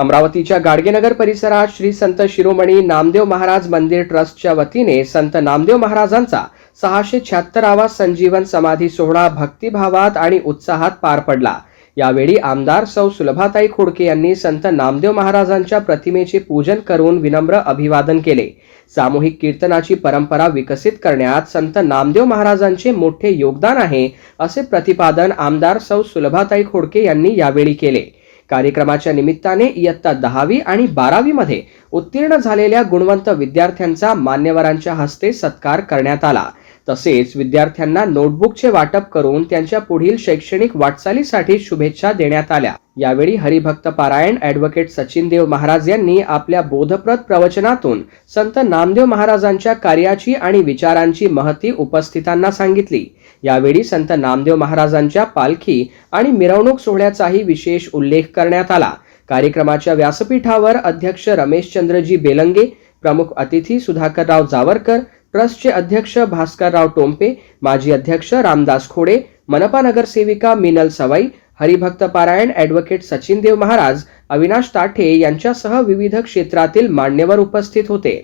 अमरावतीच्या गाडगेनगर परिसरात श्री संत शिरोमणी नामदेव महाराज मंदिर ट्रस्टच्या वतीने संत नामदेव महाराजांचा 676वा संजीवन समाधी सोहळा भक्तिभावात आणि उत्साहात पार पडला। यावेळी आमदार सौ सुलभाताई खोडके यांनी संत नामदेव महाराजांच्या प्रतिमेचे पूजन करून विनम्र अभिवादन केले। सामूहिक कीर्तनाची परंपरा विकसित करण्यात संत नामदेव महाराजांचे मोठे योगदान आहे, असे प्रतिपादन आमदार सौ सुलभाताई खोडके यांनी यावेळी केले। कार्यक्रमाच्या निमित्ताने इयत्ता 10वी आणि 12वी मध्ये उत्तीर्ण झालेल्या गुणवंत विद्यार्थ्यांचा मान्यवरांच्या हस्ते सत्कार करण्यात आला। तसेच विद्यार्थ्यांना नोटबुकचे वाटप करून त्यांच्या पुढील शैक्षणिक वाटचालीसाठी शुभेच्छा देण्यात आल्या। यावेळी हरिभक्त पारायण ॲडव्होकेट सचिन देव महाराज यांनी आपल्या बोधप्रद प्रवचनातून संत नामदेव महाराजांच्या कार्याची आणि विचारांची महती उपस्थितांना सांगितली। यावेळी संत नामदेव महाराजांच्या पालखी आणि मिरवणूक सोहळ्याचाही विशेष उल्लेख करण्यात आला। कार्यक्रमाच्या व्यासपीठावर अध्यक्ष रमेशचंद्रजी बेलंगे, प्रमुख अतिथी सुधाकरराव जावरकर, ट्रस्टचे अध्यक्ष भास्करराव टोंपे, माजी अध्यक्ष रामदास खोडे, मनपा नगरसेविका मीनल सवाई, हरिभक्त पारायण ॲडव्होकेट सचिन देव महाराज, अविनाश ताठे यांच्यासह विविध क्षेत्रातील मान्यवर उपस्थित होते।